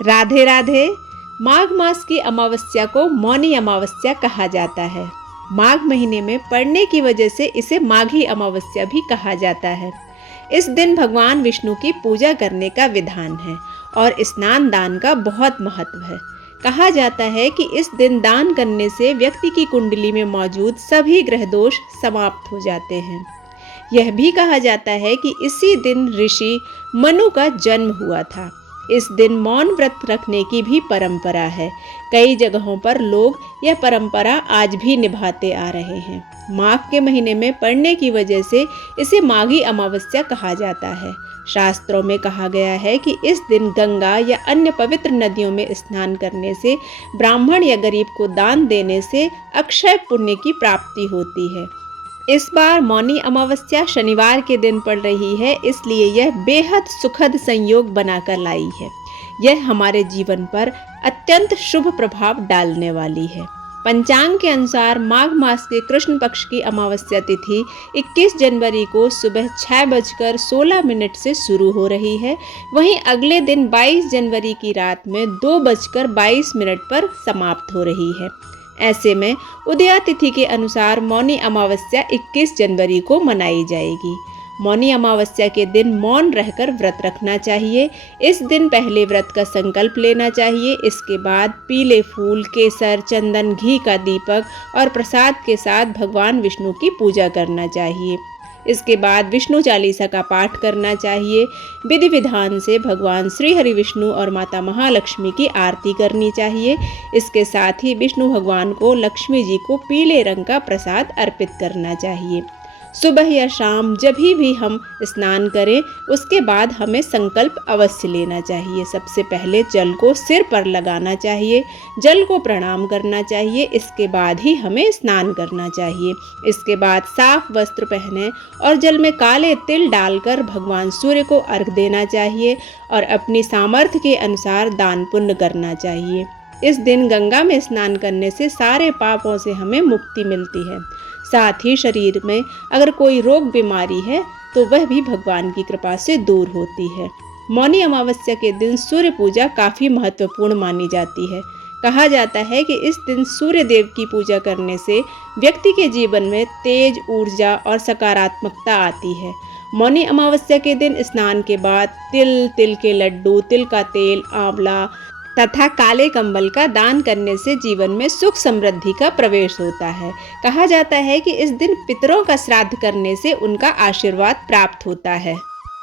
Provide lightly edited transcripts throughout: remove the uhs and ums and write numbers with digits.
राधे राधे। माघ मास की अमावस्या को मौनी अमावस्या कहा जाता है। माघ महीने में पड़ने की वजह से इसे माघी अमावस्या भी कहा जाता है। इस दिन भगवान विष्णु की पूजा करने का विधान है और स्नान दान का बहुत महत्व है। कहा जाता है कि इस दिन दान करने से व्यक्ति की कुंडली में मौजूद सभी ग्रह दोष समाप्त हो जाते हैं। यह भी कहा जाता है कि इसी दिन ऋषि मनु का जन्म हुआ था। इस दिन मौन व्रत रखने की भी परंपरा है। कई जगहों पर लोग यह परंपरा आज भी निभाते आ रहे हैं। माघ के महीने में पड़ने की वजह से इसे माघी अमावस्या कहा जाता है। शास्त्रों में कहा गया है कि इस दिन गंगा या अन्य पवित्र नदियों में स्नान करने से, ब्राह्मण या गरीब को दान देने से अक्षय पुण्य की प्राप्ति होती है। इस बार मौनी अमावस्या शनिवार के दिन पड़ रही है, इसलिए यह बेहद सुखद संयोग बनाकर लाई है। यह हमारे जीवन पर अत्यंत शुभ प्रभाव डालने वाली है। पंचांग के अनुसार माघ मास के कृष्ण पक्ष की अमावस्या तिथि 21 जनवरी को सुबह 6:16 से शुरू हो रही है। वहीं अगले दिन 22 जनवरी की रात में 2:22 पर समाप्त हो रही है। ऐसे में उदया तिथि के अनुसार मौनी अमावस्या 21 जनवरी को मनाई जाएगी। मौनी अमावस्या के दिन मौन रहकर व्रत रखना चाहिए। इस दिन पहले व्रत का संकल्प लेना चाहिए। इसके बाद पीले फूल, केसर, चंदन, घी का दीपक और प्रसाद के साथ भगवान विष्णु की पूजा करना चाहिए। इसके बाद विष्णु चालीसा का पाठ करना चाहिए। विधि विधान से भगवान श्री हरि विष्णु और माता महालक्ष्मी की आरती करनी चाहिए। इसके साथ ही विष्णु भगवान को लक्ष्मी जी को पीले रंग का प्रसाद अर्पित करना चाहिए। सुबह या शाम जब भी हम स्नान करें, उसके बाद हमें संकल्प अवश्य लेना चाहिए। सबसे पहले जल को सिर पर लगाना चाहिए, जल को प्रणाम करना चाहिए। इसके बाद ही हमें स्नान करना चाहिए। इसके बाद साफ वस्त्र पहने और जल में काले तिल डालकर भगवान सूर्य को अर्घ्य देना चाहिए और अपनी सामर्थ्य के अनुसार दान पुण्य करना चाहिए। इस दिन गंगा में स्नान करने से सारे पापों से हमें मुक्ति मिलती है। साथ ही शरीर में अगर कोई रोग बीमारी है तो वह भी भगवान की कृपा से दूर होती है। मौनी अमावस्या के दिन सूर्य पूजा काफ़ी महत्वपूर्ण मानी जाती है। कहा जाता है कि इस दिन सूर्य देव की पूजा करने से व्यक्ति के जीवन में तेज, ऊर्जा और सकारात्मकता आती है। मौनी अमावस्या के दिन स्नान के बाद तिल के लड्डू, तिल का तेल, आंवला तथा काले कंबल का दान करने से जीवन में सुख समृद्धि का प्रवेश होता है। कहा जाता है कि इस दिन पितरों का श्राद्ध करने से उनका आशीर्वाद प्राप्त होता है।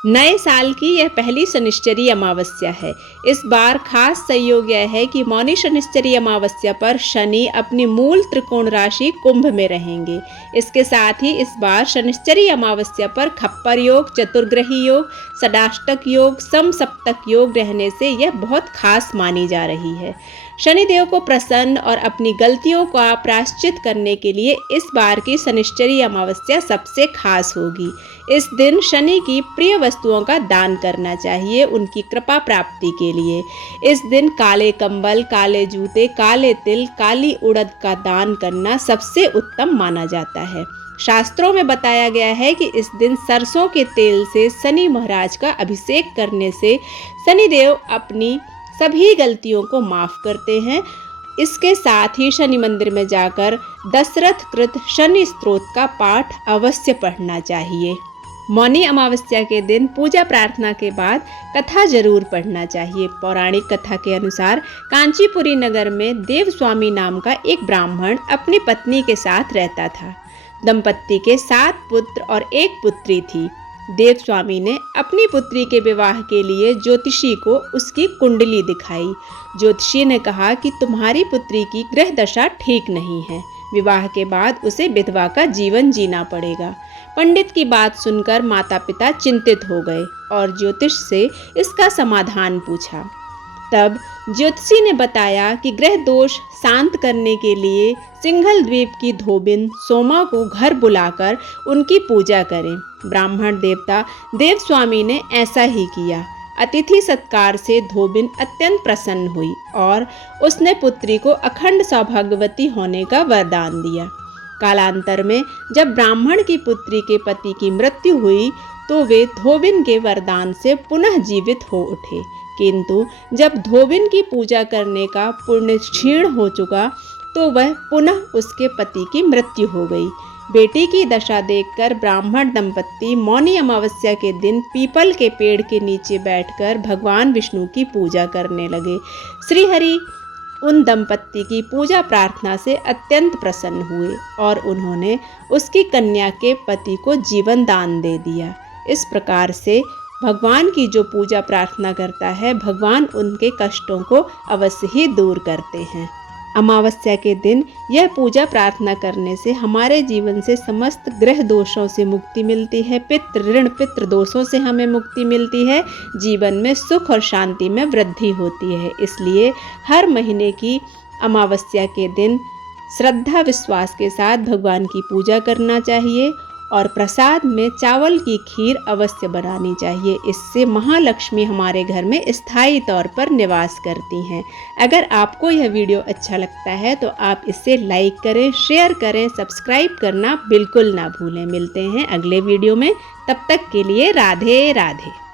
नए साल की यह पहली शनिश्चरी अमावस्या है। इस बार खास संयोग यह है कि मौनी शनिश्चरी अमावस्या पर शनि अपनी मूल त्रिकोण राशि कुंभ में रहेंगे। इसके साथ ही इस बार शनिश्चरी अमावस्या पर खप्पर योग, चतुर्ग्रही योग, षडाष्टक योग, समसप्तक योग रहने से यह बहुत खास मानी जा रही है। शनिदेव को प्रसन्न और अपनी गलतियों का प्रायश्चित करने के लिए इस बार की शनिश्चरी अमावस्या सबसे खास होगी। इस दिन शनि की प्रिय वस्तुओं का दान करना चाहिए उनकी कृपा प्राप्ति के लिए। इस दिन काले कंबल, काले जूते, काले तिल, काली उड़द का दान करना सबसे उत्तम माना जाता है। शास्त्रों में बताया गया है कि इस दिन सरसों के तेल से शनि महाराज का अभिषेक करने से शनिदेव अपनी सभी गलतियों को माफ करते हैं। इसके साथ ही शनि मंदिर में जाकर दशरथ कृत शनि स्तोत्र का पाठ अवश्य पढ़ना चाहिए। मौनी अमावस्या के दिन पूजा प्रार्थना के बाद कथा जरूर पढ़ना चाहिए। पौराणिक कथा के अनुसार कांचीपुरी नगर में देवस्वामी नाम का एक ब्राह्मण अपनी पत्नी के साथ रहता था। दंपत्ति के 7 पुत्र और 1 पुत्री थी। देवस्वामी ने अपनी पुत्री के विवाह के लिए ज्योतिषी को उसकी कुंडली दिखाई। ज्योतिषी ने कहा कि तुम्हारी पुत्री की ग्रह दशा ठीक नहीं है, विवाह के बाद उसे विधवा का जीवन जीना पड़ेगा। पंडित की बात सुनकर माता पिता चिंतित हो गए और ज्योतिष से इसका समाधान पूछा। तब ज्योतिषी ने बताया कि ग्रह दोष शांत करने के लिए सिंघल द्वीप की धोबिन सोमा को घर बुलाकर उनकी पूजा करें। ब्राह्मण देवता देवस्वामी ने ऐसा ही किया। अतिथि सत्कार से धोबिन अत्यंत प्रसन्न हुई और उसने पुत्री को अखंड सौभाग्यवती होने का वरदान दिया। कालांतर में जब ब्राह्मण की पुत्री के पति की मृत्यु हुई तो वे धोबिन के वरदान से पुनः जीवित हो उठे। किंतु जब धोबिन की पूजा करने का पुण्य क्षीण हो चुका तो वह पुनः उसके पति की मृत्यु हो गई। बेटी की दशा देखकर ब्राह्मण दंपत्ति मौनी अमावस्या के दिन पीपल के पेड़ के नीचे बैठकर भगवान विष्णु की पूजा करने लगे। श्रीहरि उन दंपत्ति की पूजा प्रार्थना से अत्यंत प्रसन्न हुए और उन्होंने उसकी कन्या के पति को जीवन दान दे दिया। इस प्रकार से भगवान की जो पूजा प्रार्थना करता है, भगवान उनके कष्टों को अवश्य ही दूर करते हैं। अमावस्या के दिन यह पूजा प्रार्थना करने से हमारे जीवन से समस्त ग्रह दोषों से मुक्ति मिलती है, पितृ दोषों से हमें मुक्ति मिलती है, जीवन में सुख और शांति में वृद्धि होती है। इसलिए हर महीने की अमावस्या के दिन श्रद्धा विश्वास के साथ भगवान की पूजा करना चाहिए और प्रसाद में चावल की खीर अवश्य बनानी चाहिए। इससे महालक्ष्मी हमारे घर में स्थायी तौर पर निवास करती हैं। अगर आपको यह वीडियो अच्छा लगता है तो आप इसे लाइक करें, शेयर करें, सब्सक्राइब करना बिल्कुल ना भूलें। मिलते हैं अगले वीडियो में, तब तक के लिए राधे राधे।